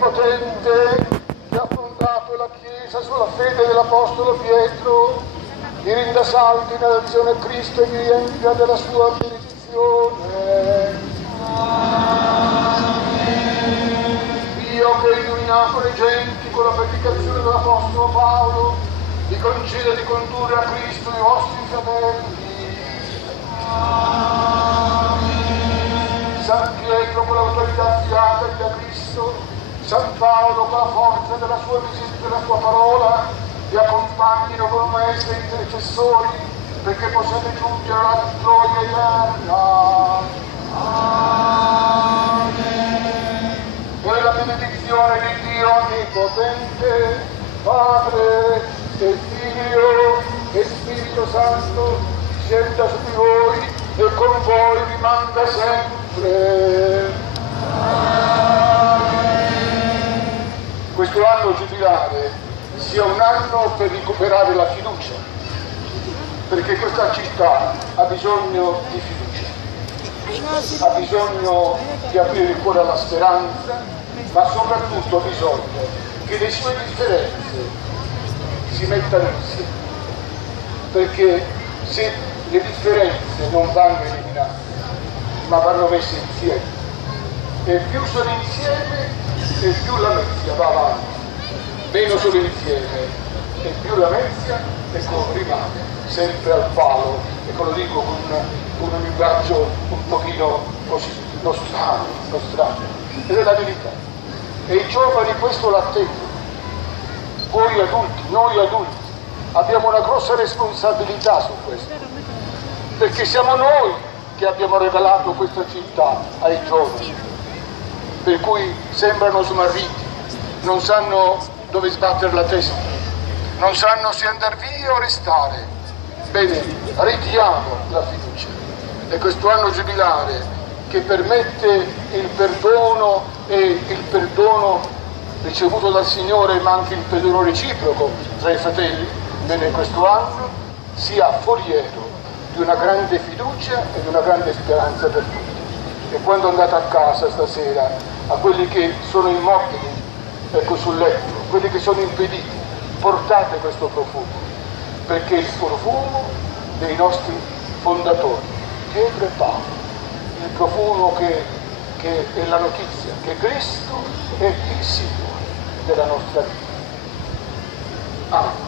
Onnipotente, che ha fondato la Chiesa sulla fede dell'Apostolo Pietro, ti rinda saldi nella visione Cristo e ti riempia della sua benedizione. Dio che hai illuminato le genti con la predicazione dell'Apostolo Paolo, vi concede di condurre a Cristo i vostri fratelli. San Pietro con l'autorità affidata da Cristo, San Paolo con la forza della sua visita e della sua parola, vi accompagnino con maestri e intercessori perché possiate giungere alla gioia eterna. Amen. E la benedizione di Dio Onnipotente, Padre e Figlio e Spirito Santo, scenda su di voi e con voi rimanga sempre. Questo anno giubilare sia un anno per recuperare la fiducia, perché questa città ha bisogno di fiducia, ha bisogno di aprire il cuore alla speranza, ma soprattutto ha bisogno che le sue differenze si mettano insieme, perché se le differenze non vanno eliminate, ma vanno messe insieme, e più sono insieme e più la Mezia va avanti, meno sono insieme e più la Mezia rimane sempre al palo, e lo dico con un linguaggio un pochino così nostrano, ed è la verità. E i giovani questo l'attendono. Voi adulti, noi adulti, abbiamo una grossa responsabilità su questo, perché siamo noi che abbiamo regalato questa città ai giovani, per cui sembrano smarriti, non sanno dove sbattere la testa, non sanno se andare via o restare. Bene, ridiamo la fiducia, e questo anno giubilare che permette il perdono, e il perdono ricevuto dal Signore, ma anche il perdono reciproco tra i fratelli, bene, questo anno sia foriero di una grande fiducia e di una grande speranza per tutti. E quando andate a casa stasera, a quelli che sono immobili, ecco, sul letto, quelli che sono impediti, portate questo profumo, perché è il profumo dei nostri fondatori, Pietro e Paolo, il profumo che è la notizia che Cristo è il Signore della nostra vita. Amen.